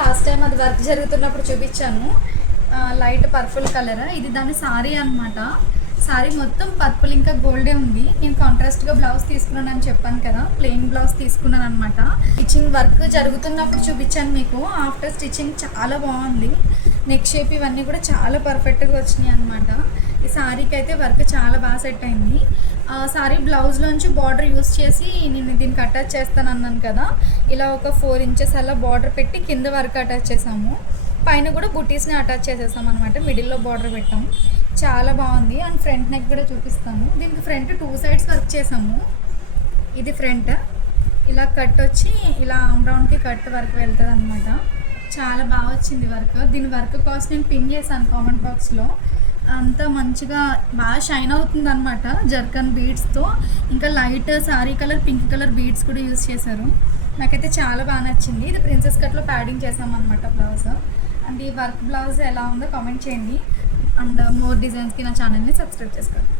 Last time అది work జరుగుతున్నప్పుడు చూపించాను. లైట్ పర్పుల్ కలర్, ఇది దాని సారీ అనమాట. సారీ మొత్తం పర్పుల్ ఇంకా గోల్డే ఉంది. నేను కాంట్రాస్ట్గా బ్లౌజ్ తీసుకున్నాను అని చెప్పాను కదా, ప్లెయిన్ బ్లౌజ్ తీసుకున్నాను అనమాట. స్టిచ్చింగ్ వర్క్ జరుగుతున్నప్పుడు చూపించాను మీకు. ఆఫ్టర్ స్టిచ్చింగ్ చాలా బాగుంది. నెక్ షేప్ ఇవన్నీ కూడా చాలా పర్ఫెక్ట్గా వచ్చినాయి అనమాట. ఈ సారీకి అయితే వర్క్ చాలా బాగా సెట్ అయింది. సారీ బ్లౌజ్లోంచి బార్డర్ యూస్ చేసి నేను దీనికి అటాచ్ చేస్తాను అన్నాను కదా, ఇలా ఒక 4 ఇంచెస్ అలా బార్డర్ పెట్టి కింద వర్క్ అటాచ్ చేసాము. పైన కూడా బుటీస్ని అటాచ్ చేసేసాం అనమాట. మిడిల్లో బార్డర్ పెట్టాము. చాలా బాగుంది. అండ్ ఫ్రంట్ నెక్ కూడా చూపిస్తాము. దీనికి ఫ్రంట్ 2 సైడ్స్ వర్క్ చేసాము. ఇది ఫ్రంట్, ఇలా కట్ వచ్చి ఇలా ఆమ్ రౌండ్కి కట్ వర్క్ వెళ్తుంది అనమాట. చాలా బాగా వచ్చింది వర్క్. దీని వర్క్ కాస్ట్ నేను పిన్ చేశాను కామెంట్ బాక్స్లో. అంతా మంచిగా బాగా షైన్ అవుతుంది అనమాట జర్కన్ బీడ్స్తో. ఇంకా light sorry colour, pink colour beads కూడా యూజ్ చేశారు. నాకైతే చాలా బాగా నచ్చింది. ఇది ప్రిన్సెస్ కట్లో ప్యాడింగ్ చేసామన్నమాట బ్లౌజ్. అండ్ ఈ వర్క్ బ్లౌజ్ ఎలా ఉందో కామెంట్ చేయండి. అండ్ మోర్ డిజైన్స్కి నా ఛానల్ని సబ్స్క్రైబ్ చేసుకోండి.